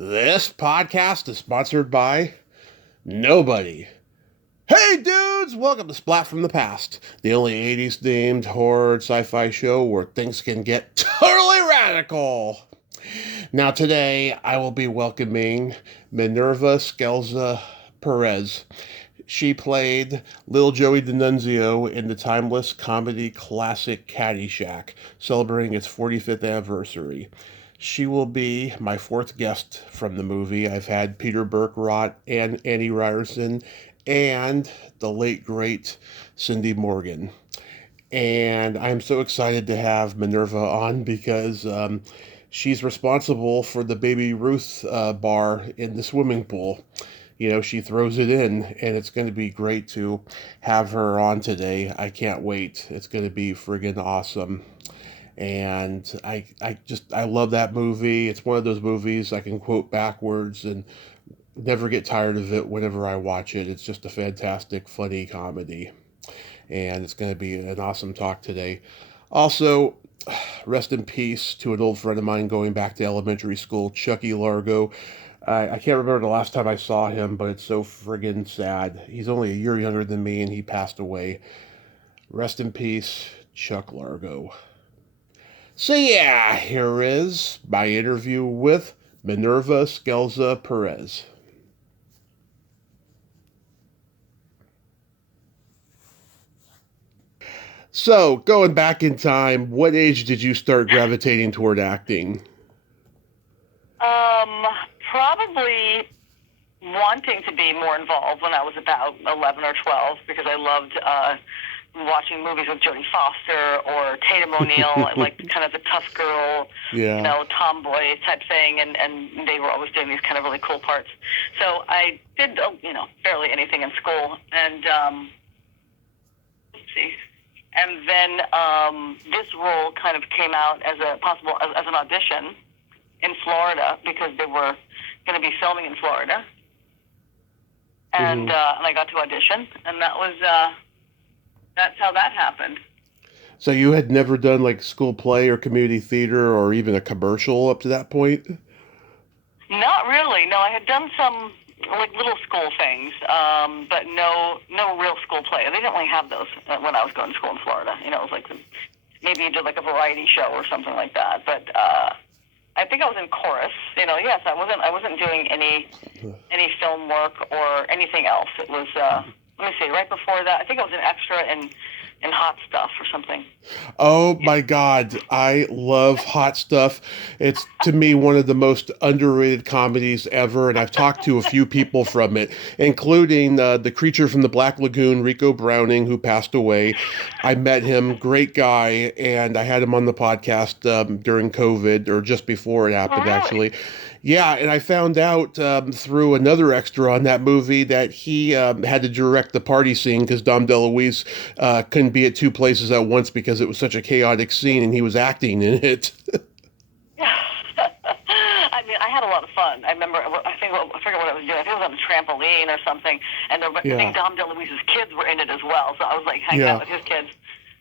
This podcast is sponsored by nobody. Hey dudes, welcome to Splat from the Past, the only 80s themed horror sci-fi show where things can get totally radical. Now today I will be welcoming Minerva Scelza Perez. She played Lil Joey D'Annunzio in the timeless comedy classic Caddyshack, celebrating its 45th anniversary. She will be my fourth guest from the movie. I've had Peter Berkrot and Annie Ryerson and the late, great Cindy Morgan. And I'm so excited to have Minerva on because she's responsible for the Baby Ruth bar in the swimming pool. You know, she throws it in, and it's going to be great to have her on today. I can't wait. It's going to be friggin' awesome. And I love that movie. It's one of those movies I can quote backwards and never get tired of it whenever I watch it. It's just a fantastic, funny comedy. And it's going to be an awesome talk today. Also, rest in peace to an old friend of mine going back to elementary school, Chucky Largo. I can't remember the last time I saw him, but it's so friggin' sad. He's only a year younger than me, and he passed away. Rest in peace, Chuck Largo. So yeah, here is my interview with Minerva Scelza Perez. So, going back in time, what age did you start gravitating toward acting? Probably wanting to be more involved when I was about 11 or 12 because I loved watching movies with Jodie Foster or Tatum O'Neal, like kind of the tough girl, Yeah. tomboy type thing, and they were always doing these kind of really cool parts. So I did, barely anything in school, and let's see. And then this role kind of came out as a possible, as an audition in Florida because they were going to be filming in Florida. And I got to audition, and that's how that happened. So you had never done like school play or community theater or even a commercial up to that point? Not really. No, I had done some like little school things, but no real school play. They didn't really have those when I was going to school in Florida. It was like maybe you did like a variety show or something like that. But I think I was in chorus. Yes, I wasn't doing any film work or anything else. It was let me see. Right before that, I think I was an extra in Hot Stuff or something. Oh my God, I love Hot Stuff. It's to me one of the most underrated comedies ever, and I've talked to a few people from it, including the creature from the Black Lagoon, Rico Browning, who passed away. I met him, great guy, and I had him on the podcast during COVID, or just before it happened, Really? actually. Yeah, and I found out through another extra on that movie that he had to direct the party scene because Dom DeLuise couldn't be at two places at once because it was such a chaotic scene, and he was acting in it. I mean, I had a lot of fun. I remember, I forget what I was doing. I think it was on a trampoline or something, and I think Dom DeLuise's kids were in it as well, so I was like hanging out with his kids.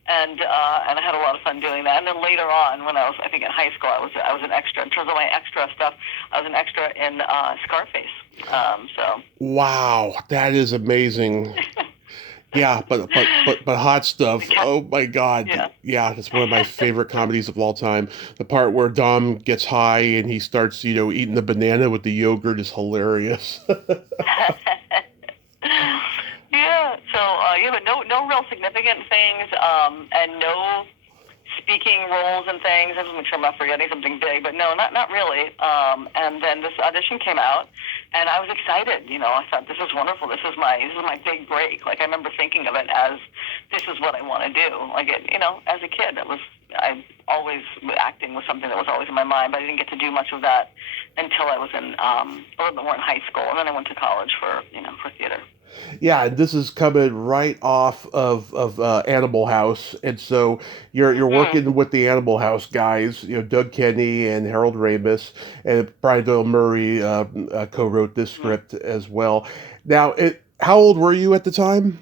And I had a lot of fun doing that. And then later on, when I was, I think in high school, I was an extra. In terms of my extra stuff, I was an extra in Scarface. Wow, that is amazing. Yeah, but Hot Stuff. Oh my God. Yeah, that's one of my favorite comedies of all time. The part where Dom gets high and he starts, eating the banana with the yogurt is hilarious. Yeah. So but no real significant things, and no speaking roles and things. I just make sure I'm not forgetting something big, but no, not really. And then this audition came out, and I was excited. I thought this is wonderful. This is my big break. Like I remember thinking of it as this is what I want to do. Like as a kid, I always acting was something that was always in my mind, but I didn't get to do much of that until I was in a little bit more in high school, and then I went to college for theater. Yeah, this is coming right off of Animal House, and so you're working with the Animal House guys, Doug Kenny and Harold Ramis, and Brian Doyle Murray co-wrote this script as well. Now, how old were you at the time?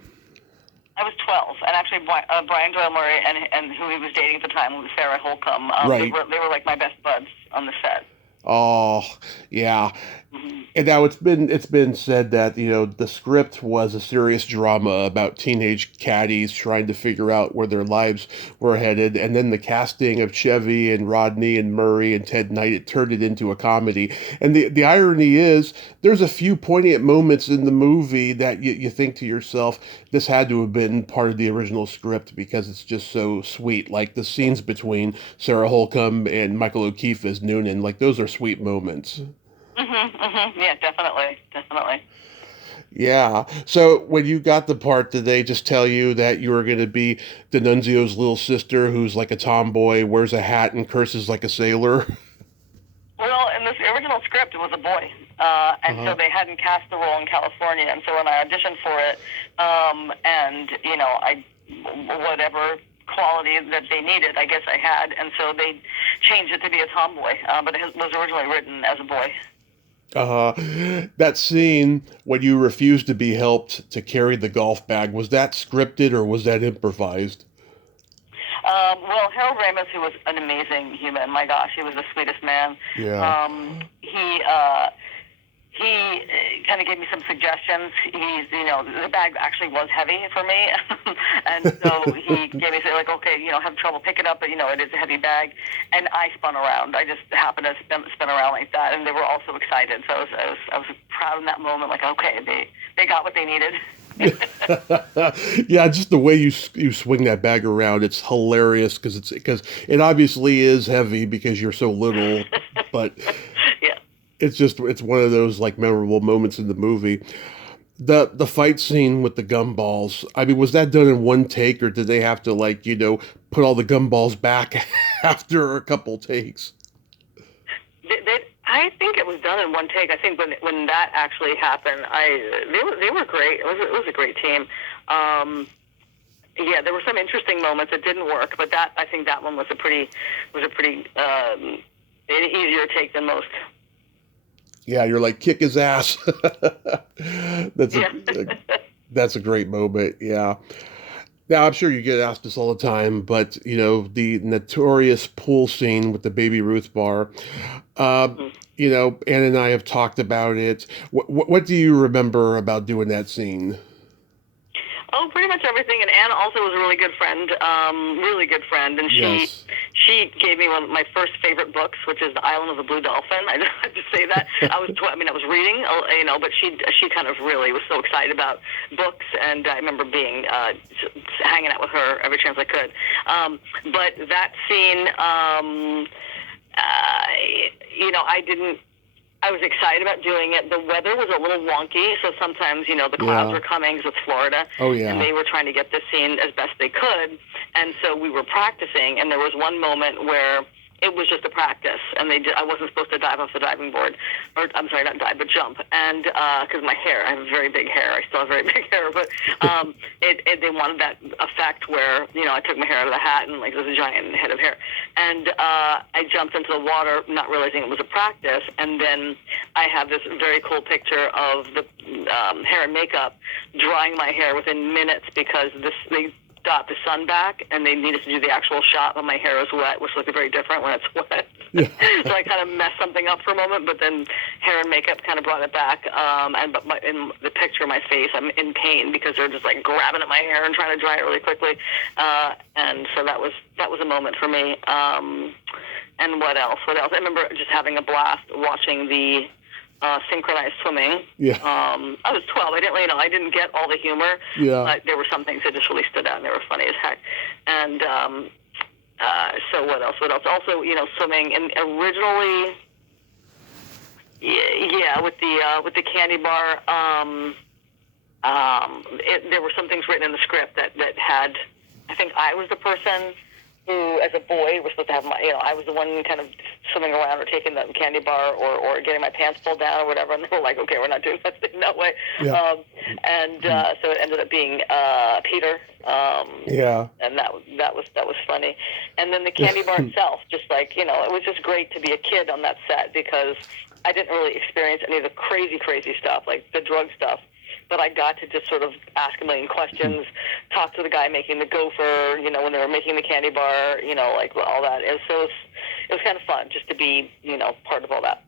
I was 12, and actually Brian Doyle Murray and who he was dating at the time was Sarah Holcomb. Right. They were like my best buds on the set. Oh, yeah. Hmm. And now it's been said that, the script was a serious drama about teenage caddies trying to figure out where their lives were headed, and then the casting of Chevy and Rodney and Murray and Ted Knight, it turned it into a comedy. And the irony is, there's a few poignant moments in the movie that you think to yourself, this had to have been part of the original script because it's just so sweet. Like the scenes between Sarah Holcomb and Michael O'Keefe as Noonan, like those are sweet moments. Yeah, definitely, definitely. Yeah. So when you got the part, did they just tell you that you were going to be D'Annunzio's little sister who's like a tomboy, wears a hat, and curses like a sailor? Well, in this original script, it was a boy, and so Uh-huh. they hadn't cast the role in California. And so when I auditioned for it, and I whatever quality that they needed, I guess I had, and so they changed it to be a tomboy. But it was originally written as a boy. That scene when you refused to be helped to carry the golf bag, was that scripted or was that improvised? Well, Harold Ramis, who was an amazing human, my gosh, he was the sweetest man. Yeah. He kind of gave me some suggestions. The bag actually was heavy for me, and so he gave me like, okay, have trouble pick it up, but it is a heavy bag, and I spun around. I just happened to spin around like that, and they were all so excited. So I was proud in that moment, like, okay, they got what they needed. Yeah, just the way you swing that bag around, it's hilarious because it obviously is heavy because you're so little, but Yeah. it's one of those like memorable moments in the movie. The fight scene with the gumballs. I mean, was that done in one take, or did they have to like put all the gumballs back after a couple takes? I think it was done in one take. I think when that actually happened, they were great. It was a great team. Yeah, there were some interesting moments that didn't work, but I think that one was a pretty easier take than most. Yeah, you're like kick his ass. That's Yeah. that's a great moment. Yeah. Now I'm sure you get asked this all the time, but the notorious pool scene with the Baby Ruth bar. Uh, Ann and I have talked about it. What do you remember about doing that scene? Oh, pretty much everything. And Anne also was a really good friend, and she Yes. she gave me one of my first favorite books, which is The Island of the Blue Dolphin. I just have to say that I was I was reading, but she kind of really was so excited about books, and I remember being hanging out with her every chance I could. But that scene, I didn't. I was excited about doing it. The weather was a little wonky, so sometimes, the clouds Yeah. were coming, 'cause it's Florida, Oh and yeah. they were trying to get this scene as best they could. And so we were practicing, and there was one moment where it was just a practice, and I wasn't supposed to dive off the diving board, or I'm sorry, not dive, but jump. And because my hair, I have very big hair, I still have very big hair, but they wanted that effect where I took my hair out of the hat and like there's a giant head of hair, and I jumped into the water, not realizing it was a practice, and then I have this very cool picture of the hair and makeup drying my hair within minutes because they got the sun back and they needed to do the actual shot, but my hair was wet, which looked very different when it's wet. Yeah. So I kind of messed something up for a moment, but then hair and makeup kind of brought it back. But in the picture, my face, I'm in pain because they're just like grabbing at my hair and trying to dry it really quickly. And so that was a moment for me. And what else? I remember just having a blast watching the synchronized swimming. Yeah. I was 12. I didn't get all the humor, Yeah. but there were some things that just really stood out, and they were funny as heck. And so what else? Also, swimming, and originally, yeah, with the candy bar, there were some things written in the script that had. I think I was the person who, as a boy, was supposed to have I was the one kind of swimming around or taking the candy bar or getting my pants pulled down or whatever, and they were like, okay, we're not doing that thing that way. Yeah. So it ended up being Peter. Yeah. And that was funny. And then the candy bar itself, just like, it was just great to be a kid on that set because I didn't really experience any of the crazy stuff, like the drug stuff. but I got to just sort of ask a million questions, talk to the guy making the gopher, you know, when they were making the candy bar, you know, like all that. And so it was kind of fun just to be, you know, part of all that.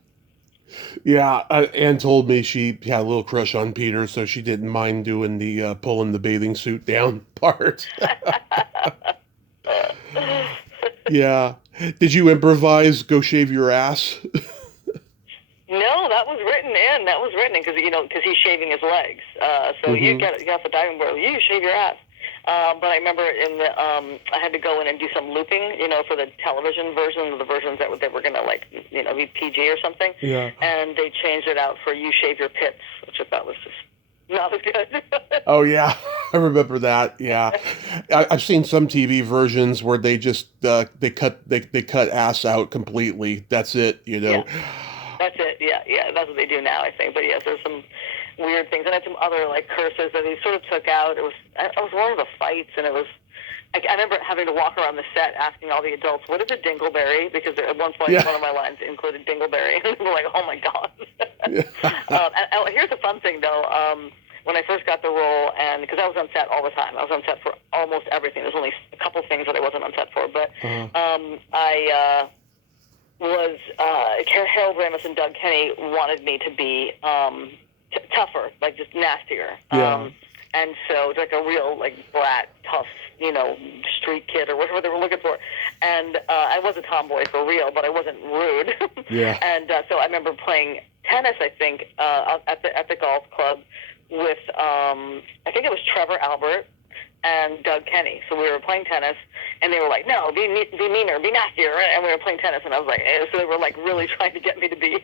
Yeah, Ann told me she had a little crush on Peter, so she didn't mind doing the pulling the bathing suit down part. Yeah. Did you improvise, go shave your ass? No, that was written in. That was written in because, you know, because he's shaving his legs. So you get off the diving board, you shave your ass. But I remember I had to go in and do some looping, you know, for the television version, the versions that they were going to, like, you know, be PG or something. Yeah. And they changed it out for you shave your pits, which I thought was just not as good. Oh, yeah. I remember that. Yeah. I've seen some TV versions where they just, they cut ass out completely. That's it, you know. Yeah. That's it. Yeah. That's what they do now, I think. But yes, there's some weird things, and I had some other like curses that he sort of took out. I was one of the fights, and I remember having to walk around the set asking all the adults, "What is a dingleberry?" Because at one point, one of my lines included dingleberry, and they were like, "Oh my god!" And here's the fun thing, though. When I first got the role, and because I was on set all the time, I was on set for almost everything. There's only a couple things that I wasn't on set for, but I was Harold Ramis and Doug Kenny wanted me to be tougher, like just nastier. Yeah. And so like a real like brat, tough, you know, street kid or whatever they were looking for. And I was a tomboy for real, but I wasn't rude. Yeah. And so I remember playing tennis, I think, at the golf club with I think it was Trevor Albert and Doug Kenny. So we were playing tennis, and they were like, "No, be meaner, be nastier," and we were playing tennis, and I was like, so they were like really trying to get me to be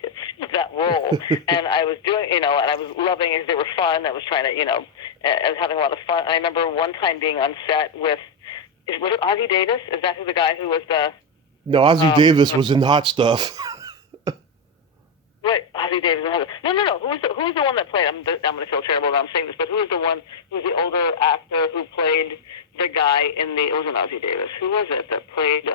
that role, and I was doing, you know, and I was loving it. They were fun. I was trying to, you know, I was having a lot of fun. I remember one time being on set with, was it Ozzie Davis? Is that who the guy who was the? No, Ozzie Davis was in Hot Stuff. Right, Ozzie Davis. No. Who was the one that played? I'm going to feel terrible that I'm saying this, but who was the one? Who was the older actor who played the guy in the? It wasn't Ozzie Davis. Who was it that played?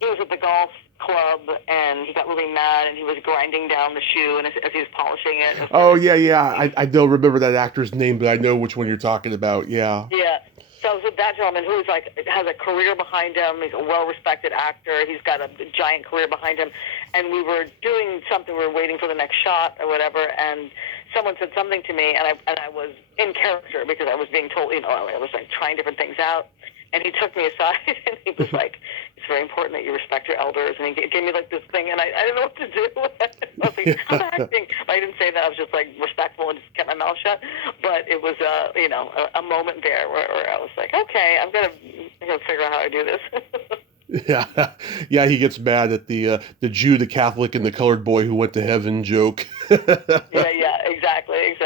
He was at the golf club and he got really mad and he was grinding down the shoe and as he was polishing it. Oh yeah. I don't remember that actor's name, but I know which one you're talking about. Yeah. Yeah. So I was with that gentleman who's like has a career behind him. He's a well-respected actor. He's got a giant career behind him. And we were doing something. We were waiting for the next shot or whatever. And someone said something to me, and I was in character because I was being told, you know, I was like trying different things out. And he took me aside, and he was like, "It's very important that you respect your elders." And he gave me like this thing, and I didn't know what to do. I was like, "I'm acting." I didn't say that. I was just like respectful and just kept my mouth shut. But it was, you know, a moment there where I was like, "Okay, I'm gonna figure out how to do this." Yeah. He gets mad at the Jew, the Catholic, and the colored boy who went to heaven joke. Yeah, exactly.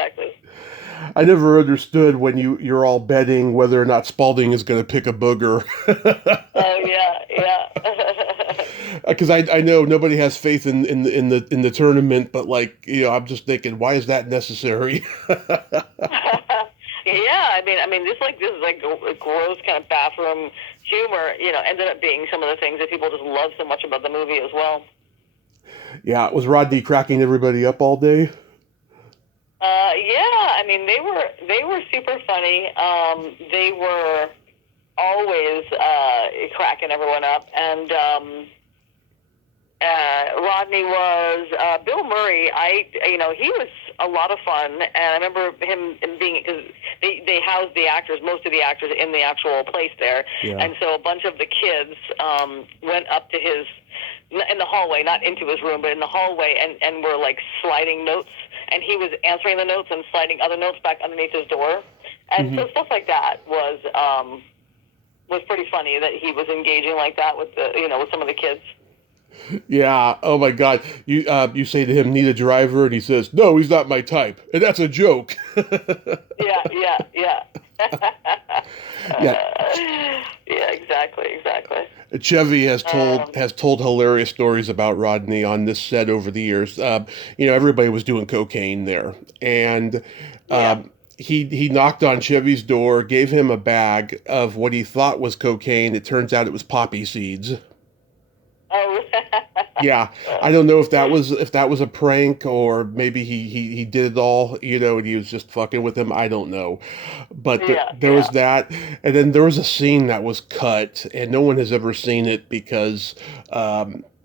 I never understood when you're all betting whether or not Spalding is going to pick a booger. Oh yeah. Because I know nobody has faith in the tournament, but like, you know, I'm just thinking, why is that necessary? Yeah, I mean, this is like gross kind of bathroom humor. You know, ended up being some of the things that people just love so much about the movie as well. Yeah, was Rodney cracking everybody up all day? Yeah, I mean, they were super funny. They were always cracking everyone up, and Rodney was Bill Murray. He was a lot of fun, and I remember him being, because they housed the actors, most of the actors in the actual place there, and so a bunch of the kids went up to his in the hallway, not into his room, but in the hallway, and were like sliding notes. And he was answering the notes and sliding other notes back underneath his door. And so stuff like that was pretty funny that he was engaging like that with with some of the kids. Yeah. Oh my God. You say to him, "Need a driver?" And he says, "No, he's not my type." And that's a joke. Yeah. Yeah, exactly. Chevy has told hilarious stories about Rodney on this set over the years. Everybody was doing cocaine there, and he knocked on Chevy's door, gave him a bag of what he thought was cocaine. It turns out it was poppy seeds. Oh, Yeah, I don't know if that was a prank or maybe he did it all, and he was just fucking with him. I don't know, but Yeah, there was yeah. that, and then there was a scene that was cut, and no one has ever seen it because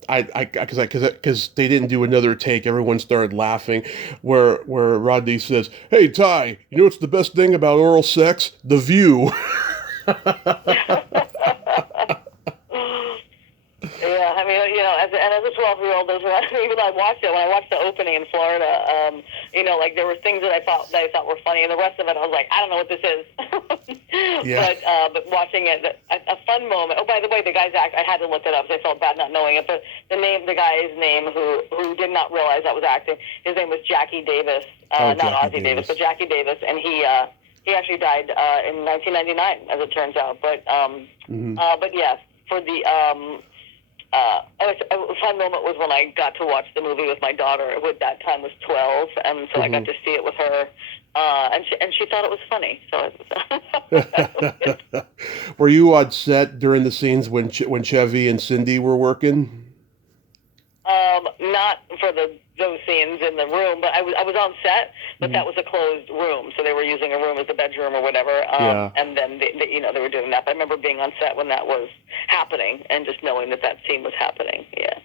because they didn't do another take. Everyone started laughing, where Rodney says, "Hey Ty, you know what's the best thing about oral sex? The view." Yeah, I mean, as a 12-year-old, those were even though I watched it when I watched the opening in Florida. Like there were things that I thought were funny, and the rest of it I was like, I don't know what this is. Yeah. But watching it, a fun moment. Oh, by the way, the guy's act, I had to look it up because I felt bad not knowing it. But the guy's name who did not realize I was acting, his name was Jackie Davis, not Jackie Ozzie Davis, but Jackie Davis, and he actually died in 1999, as it turns out. But but yes, for the a fun moment was when I got to watch the movie with my daughter, who at that time was 12, and so I got to see it with her, and she thought it was funny. So Were you on set during the scenes when Chevy and Cindy were working? not for those scenes in the room, but I was on set, but that was a closed room, so they were using a room as a bedroom or whatever. Yeah. And then they were doing that. But I remember being on set when that was happening, and just knowing that scene was happening. Yeah.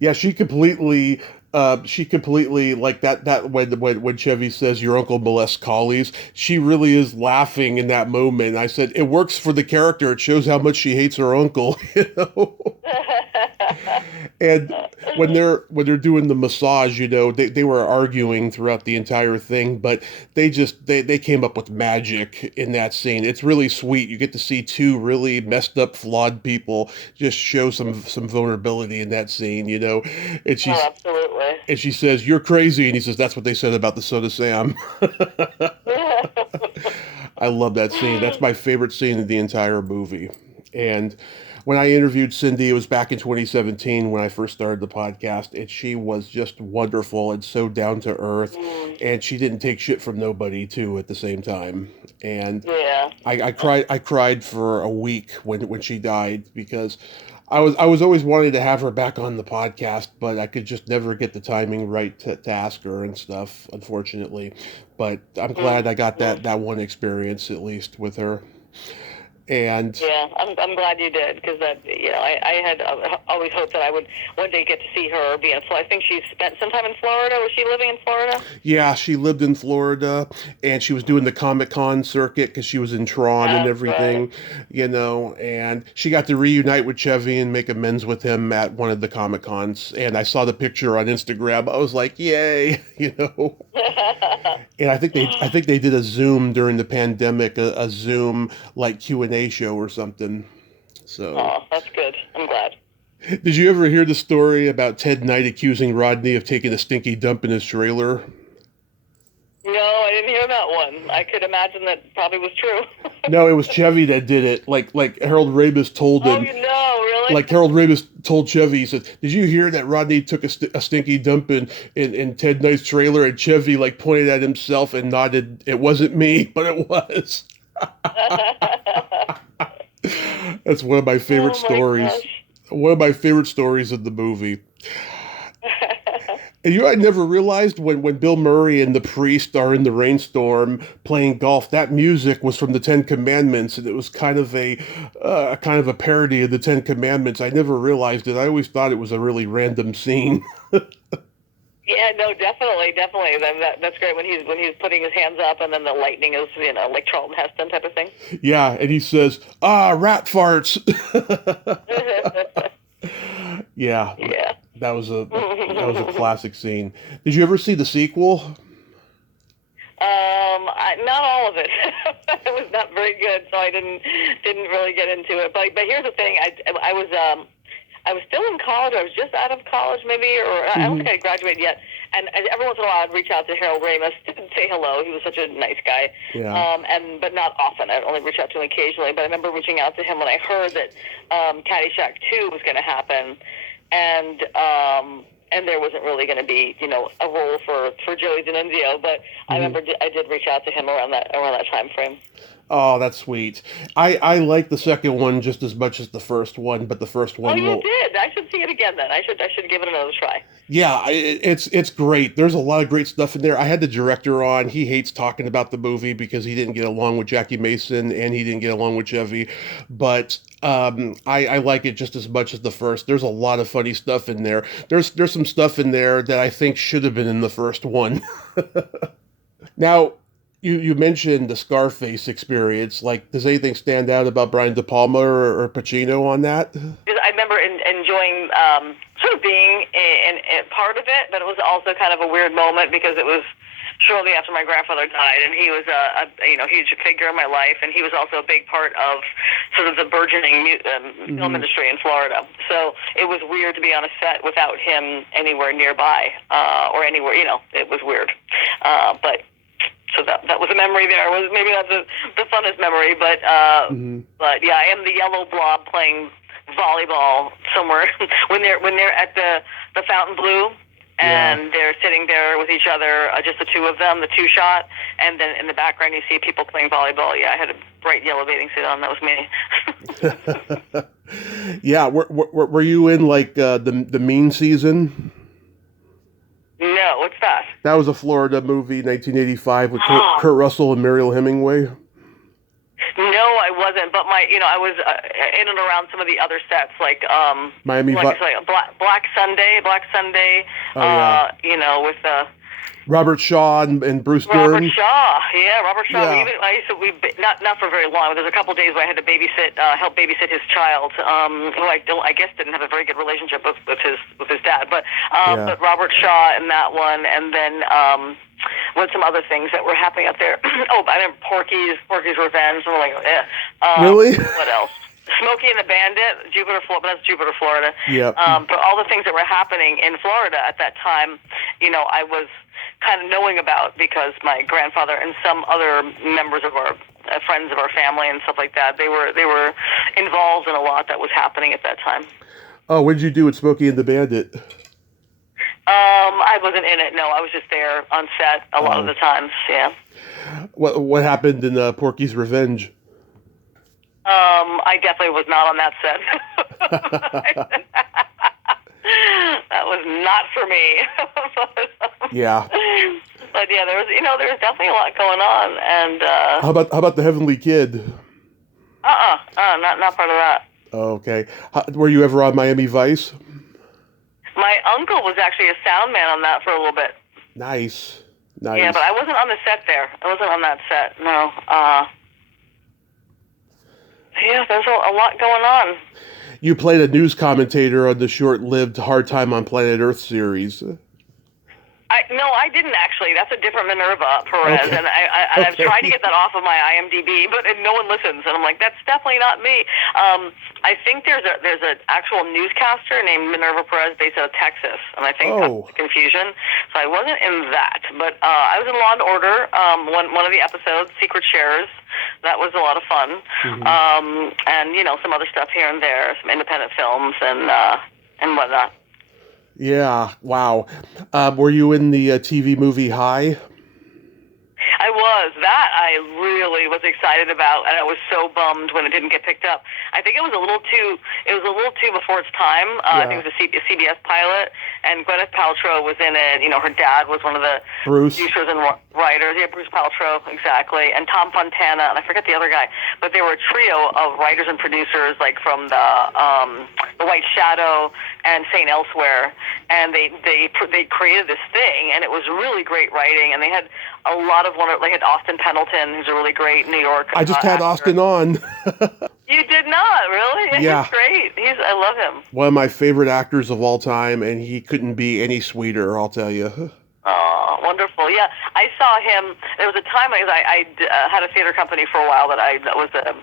Yeah, she completely like that when Chevy says your uncle molests collies, she really is laughing in that moment. I said it works for the character. It shows how much she hates her uncle, And when they're doing the massage, they were arguing throughout the entire thing, but they came up with magic in that scene. It's really sweet. You get to see two really messed up, flawed people just show some vulnerability in that scene, And Absolutely. and she says, "You're crazy," and he says, "That's what they said about the Soda Sam." I love that scene. That's my favorite scene in the entire movie. And when I interviewed Cindy, it was back in 2017 when I first started the podcast, and she was just wonderful and so down to earth, and she didn't take shit from nobody too at the same time. And Yeah. I cried for a week when she died because I was always wanting to have her back on the podcast, but I could just never get the timing right to ask her and stuff, unfortunately. But I'm glad I got that one experience at least with her. And Yeah, I'm glad you did, because I had always hoped that I would one day get to see her or be in Florida. I think she spent some time in Florida. Was she living in Florida? yeah, she lived in Florida, and she was doing the Comic-Con circuit because she was in Tron and everything, Right. and she got to reunite with Chevy and make amends with him at one of the Comic-Cons. And I saw the picture on Instagram. I was like, yay, And I think they did a Zoom during the pandemic, a Zoom like Q&A show or something. So, Oh, that's good. I'm glad. did you ever hear the story about Ted Knight accusing Rodney of taking a stinky dump in his trailer? No, I didn't hear that one. I could imagine that probably was true. No, it was Chevy that did it. Like Harold Ramis told Oh, him. really? Like Harold Ramis told Chevy, he said, "Did you hear that Rodney took a stinky dump in Ted Knight's trailer?" And Chevy like pointed at himself and nodded. It wasn't me, but it was. That's one of my favorite Oh my stories. gosh. One of my favorite stories of the movie. And I never realized when Bill Murray and the priest are in the rainstorm playing golf, that music was from the Ten Commandments, and it was kind of a parody of the Ten Commandments. I never realized it. I always thought it was a really random scene. Yeah, no, definitely. That's great when he's putting his hands up, and then the lightning is, like Charlton Heston type of thing. Yeah, and he says, rat farts. Yeah, Yeah. that was a classic scene. Did you ever see the sequel? Not all of it. It was not very good, so I didn't really get into it. But here's the thing: I was still in college. I was just out of college, maybe, or I don't think I graduated yet. And every once in a while, I'd reach out to Harold Ramis to say hello. He was such a nice guy. Yeah. But not often. I'd only reach out to him occasionally. But I remember reaching out to him when I heard that Caddyshack 2 was going to happen, and there wasn't really going to be, a role for Joey D'Annunzio. But I remember I did reach out to him around that time frame. Oh, that's sweet. I like the second one just as much as the first one, but the first Oh, one you will. did. I should see it again then. I should give it another try. Yeah, it's great. There's a lot of great stuff in there. I had the director on. He hates talking about the movie because he didn't get along with Jackie Mason and he didn't get along with Chevy, but I like it just as much as the first. There's a lot of funny stuff in there. There's some stuff in there that I think should have been in the first one. Now, you mentioned the Scarface experience. Like, does anything stand out about Brian De Palma or Pacino on that? I remember enjoying sort of being in part of it, but it was also kind of a weird moment because it was shortly after my grandfather died, and he was a huge figure in my life, and he was also a big part of sort of the burgeoning film industry in Florida. So it was weird to be on a set without him anywhere nearby or anywhere. It was weird, but. So that was a memory there. Was maybe not the funnest memory, but yeah, I am the yellow blob playing volleyball somewhere when they're at the Fountain Blue and they're sitting there with each other, just the two of them, the two shot, and then in the background you see people playing volleyball. Yeah, I had a bright yellow bathing suit on. That was me. Yeah, were you in like the Mean season? No, what's that? That was a Florida movie, 1985, with Kurt Russell and Mariel Hemingway. No, I wasn't, but I was in and around some of the other sets, like Miami Black Sunday, with Robert Shaw and Bruce Dern. Robert Shaw. Not for very long. There's a couple of days where I had to help babysit his child, who I guess didn't have a very good relationship with his dad. But Robert Shaw in that one, and then with some other things that were happening out there. Porky's Revenge. I'm like, really? What else? Smokey and the Bandit, that's Jupiter, Florida. Yeah. But all the things that were happening in Florida at that time, I was kind of knowing about because my grandfather and some other members of our friends of our family and stuff like that, they were involved in a lot that was happening at that time. Oh, what did you do with Smokey and the Bandit? I wasn't in it. No, I was just there on set a lot of the times. Yeah. What happened in Porky's Revenge? I definitely was not on that set. That was not for me. Yeah. But yeah, there was definitely a lot going on, and how about the Heavenly Kid? Not part of that. Okay. Were you ever on Miami Vice? My uncle was actually a sound man on that for a little bit. Nice. Yeah, but I wasn't on the set there. I wasn't on that set. No. Yeah, there's a lot going on. You played a news commentator on the short-lived Hard Time on Planet Earth series. No, I didn't actually. That's a different Minerva Perez, okay. And I've tried to get that off of my IMDb, but no one listens. And I'm like, that's definitely not me. I think there's an actual newscaster named Minerva Perez based out of Texas, and I think that's the confusion. So I wasn't in that, but I was in Law and Order. One of the episodes, Secret Shares. That was a lot of fun. Mm-hmm. And some other stuff here and there, some independent films and whatnot. Yeah, wow. Were you in the TV movie High? I was. That I really was excited about, and I was so bummed when it didn't get picked up. I think it was a little too before its time. I think it was a CBS pilot, and Gwyneth Paltrow was in it. Her dad was one of the producers and writers. Yeah, Bruce Paltrow, exactly. And Tom Fontana, and I forget the other guy. But they were a trio of writers and producers, like from the White Shadow and Saint Elsewhere, and they created this thing, and it was really great writing, and they had a lot of they had Austin Pendleton, who's a really great New York I just had actor. Austin on. You did not, really? Yeah. He's great. I love him. One of my favorite actors of all time, and he couldn't be any sweeter, I'll tell you. Oh, wonderful. Yeah, I saw him. There was a time I had a theater company for a while that I was a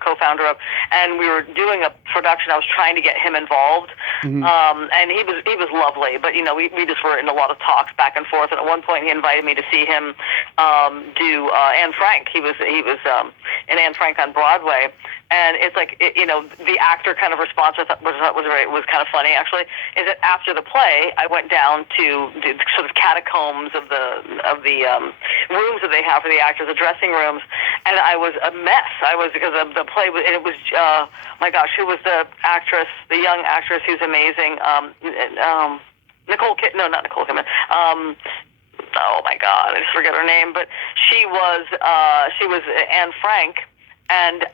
co-founder of, and we were doing a production. I was trying to get him involved, and he was lovely. But we just were in a lot of talks back and forth. And at one point, he invited me to see him do Anne Frank. He was in Anne Frank on Broadway. And it's like, the actor kind of response was kind of funny, actually, is that after the play, I went down to the sort of catacombs of the rooms that they have for the actors, the dressing rooms, and I was a mess. I was, because of the play, and it was, my gosh, who was the actress, the young actress who's amazing? Nicole Kidman, no, not Nicole Kidman. Oh my God, I just forget her name, but she was Anne Frank, and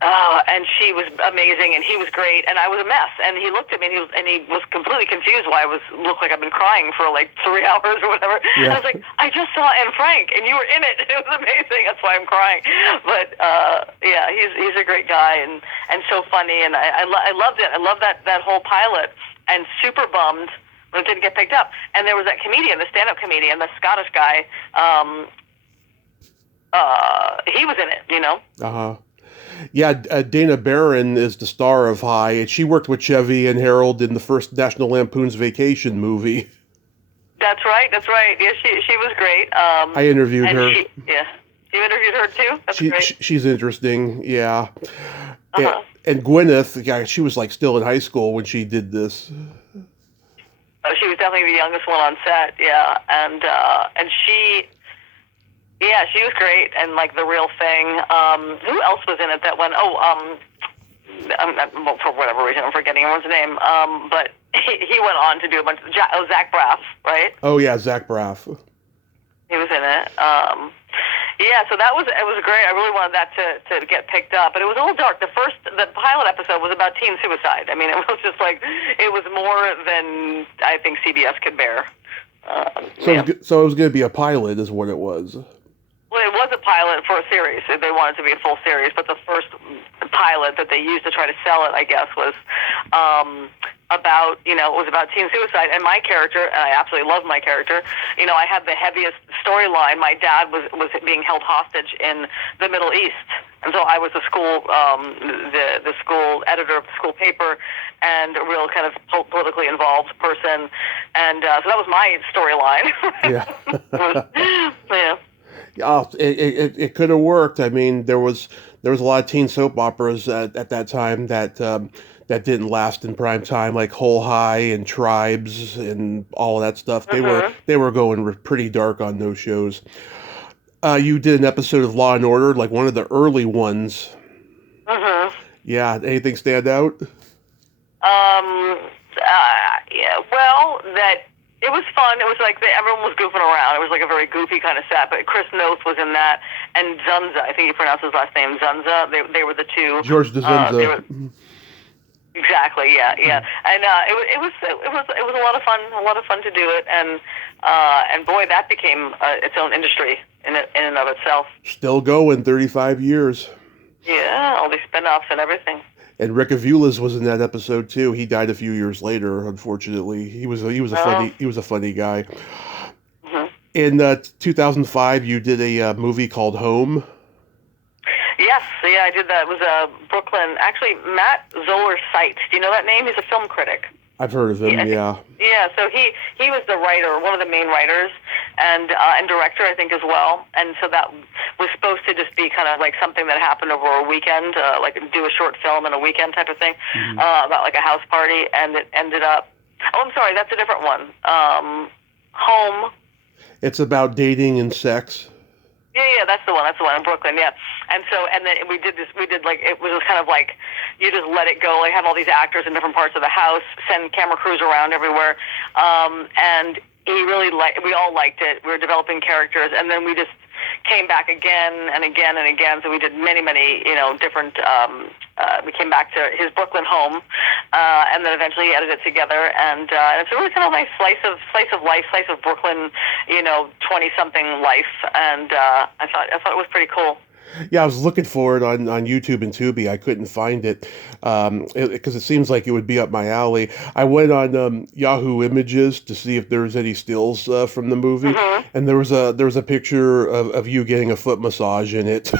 and she was amazing, and he was great, and I was a mess. And he looked at me, and he was completely confused why I looked like I've been crying for like 3 hours or whatever. Yeah. And I was like, I just saw Anne Frank, and you were in it. It was amazing. That's why I'm crying. But yeah, he's a great guy and so funny, and I loved it. I loved that whole pilot, and super bummed when it didn't get picked up. And there was that comedian, the stand-up comedian, the Scottish guy. He was in it, you know. Yeah, Dana Barron is the star of High, and she worked with Chevy and Harold in the first National Lampoon's Vacation movie. That's right. Yeah, she was great. I interviewed her. You interviewed her too? That's great. She's interesting, yeah. And Gwyneth, yeah, she was like still in high school when she did this. Oh, she was definitely the youngest one on set, yeah. And she... Yeah, she was great, and like the real thing. Who else was in it that went? For whatever reason, I'm forgetting everyone's name. But he went on to do a bunch of Zach Braff, right? Oh yeah, Zach Braff. He was in it. Yeah, so it was great. I really wanted that to get picked up, but it was a little dark. The pilot episode was about teen suicide. I mean, it was just like, it was more than I think CBS could bear. So it was going to be a pilot, is what it was. Well, it was a pilot for a series. They wanted it to be a full series, but the first pilot that they used to try to sell it, I guess, was about teen suicide. And my character, and I absolutely love my character, I had the heaviest storyline. My dad was being held hostage in the Middle East. And so I was the school school editor of the school paper, and a real kind of politically involved person. And so that was my storyline. Yeah. Yeah. Oh, it could have worked. I mean, there was a lot of teen soap operas at that time that didn't last in prime time, like Whole High and Tribes and all of that stuff. They were going pretty dark on those shows. You did an episode of Law and Order, like one of the early ones. Yeah. Anything stand out? Yeah. Well, it was fun. It was like everyone was goofing around. It was like a very goofy kind of set. But Chris Noth was in that, and Zunza. I think you pronounce his last name Zunza. They were the two. George Zunza. Exactly. Yeah. And it was a lot of fun. A lot of fun to do it, and boy, that became its own industry in and of itself. Still going, 35 years. Yeah, all these spin-offs and everything. And Rick Aviles was in that episode too. He died a few years later, unfortunately. He was a funny guy. In 2005, you did a movie called Home. Yes, yeah, I did that. It was Brooklyn. Actually, Matt Zoller Seitz. Do you know that name? He's a film critic. I've heard of him. Yeah. Yeah. So he was the writer, one of the main writers, and director, I think, as well. And so that was supposed to just be kind of like something that happened over a weekend, like do a short film in a weekend type of thing, about like a house party. And it ended up. Oh, I'm sorry, that's a different one. Home. It's about dating and sex. Yeah, that's the one in Brooklyn, yeah. And then we did like, it was kind of like, you just let it go, like have all these actors in different parts of the house, send camera crews around everywhere, and we all liked it. We were developing characters, and then we just came back again and again and again, so we did many, different, we came back to his Brooklyn home, and then eventually edited it together, and it's a really kind of nice slice of life, slice of Brooklyn, 20-something life, and I thought it was pretty cool. Yeah, I was looking for it on YouTube and Tubi. I couldn't find it because it seems like it would be up my alley. I went on Yahoo Images to see if there was any stills from the movie, and there was a picture of you getting a foot massage in it.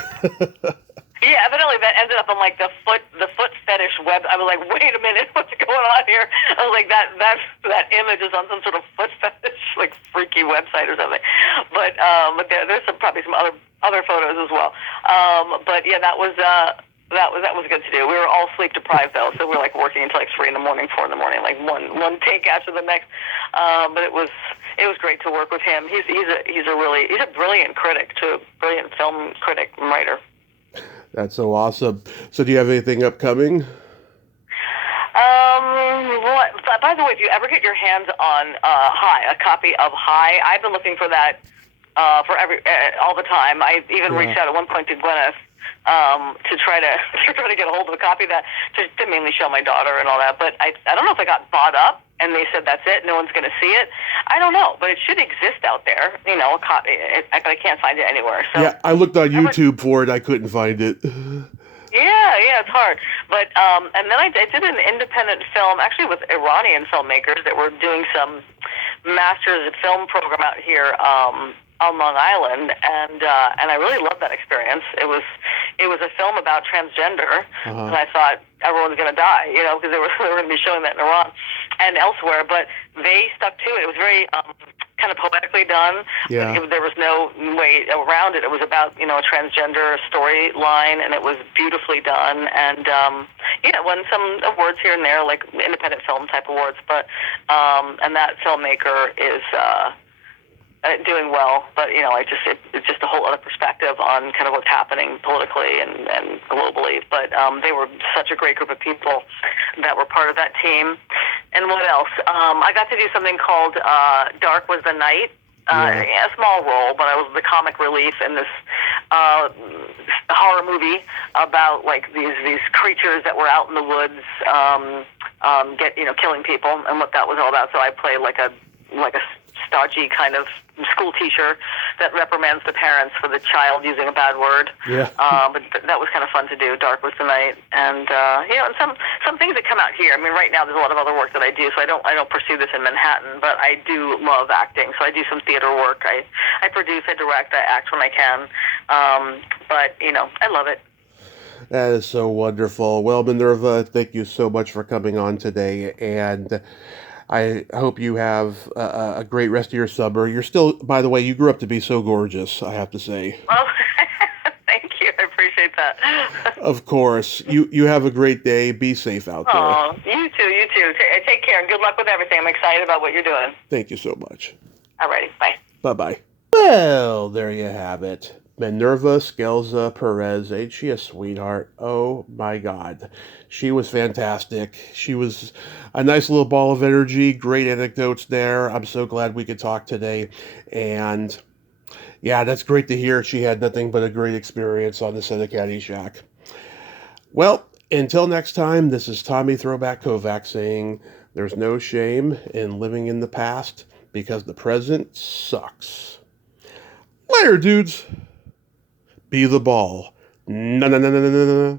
Yeah, evidently that ended up on like the foot fetish web. I was like, wait a minute, what's going on here? I was like, that image is on some sort of foot fetish like freaky website or something. But there's probably some other photos as well. But yeah, that was good to do. We were all sleep deprived though, so we were like working until like 3 in the morning, 4 in the morning, like one take after the next. But it was great to work with him. He's a brilliant critic too, brilliant film critic and writer. That's so awesome. So do you have anything upcoming? By the way, if you ever get your hands on a copy of High, I've been looking for that for all the time. I even reached out at one point to Gwyneth to try to get a hold of a copy of that to mainly show my daughter and all that. But I don't know if it got bought up and they said that's it, no one's going to see it. I don't know, but it should exist out there. You know, I can't find it anywhere. So yeah, I looked on YouTube for it. I couldn't find it. Yeah, it's hard. But and then I did an independent film, actually with Iranian filmmakers that were doing some Masters of Film program out here on Long Island, and I really loved that experience. It was a film about transgender, and I thought everyone's going to die, you know, because they were going to be showing that in Iran and elsewhere. But they stuck to it. It was very kind of poetically done. Yeah. There was no way around it. It was about, you know, a transgender storyline, and it was beautifully done. And it won some awards here and there, like independent film type awards. But and that filmmaker is doing well. But you know, it's just a whole other perspective on kind of what's happening politically and globally. But they were such a great group of people that were part of that team. And what else? I got to do something called Dark Was the Night. A small role, but I was the comic relief in this horror movie about like these creatures that were out in the woods, killing people, and what that was all about. So I play like a stodgy kind of school teacher that reprimands the parents for the child using a bad word. Yeah. But that was kind of fun to do. Dark Was the Night, and and some things that come out here. I mean, right now there's a lot of other work that I do, so I don't pursue this in Manhattan, but I do love acting. So I do some theater work. I produce, I direct, I act when I can. But you know, I love it. That is so wonderful. Well, Minerva, thank you so much for coming on today, and I hope you have a great rest of your summer. You're still, by the way, you grew up to be so gorgeous, I have to say. Well, thank you. I appreciate that. Of course. You have a great day. Be safe out there. Oh, you too. Take care, and good luck with everything. I'm excited about what you're doing. Thank you so much. Alrighty, bye. Bye-bye. Well, there you have it. Minerva Scelza Perez. Ain't she a sweetheart? Oh, my God. She was fantastic. She was a nice little ball of energy. Great anecdotes there. I'm so glad we could talk today. And, yeah, that's great to hear. She had nothing but a great experience on the set of Caddyshack. Well, until next time, this is Tommy Throwback Kovac saying there's no shame in living in the past because the present sucks. Later, dudes. Be the ball. No.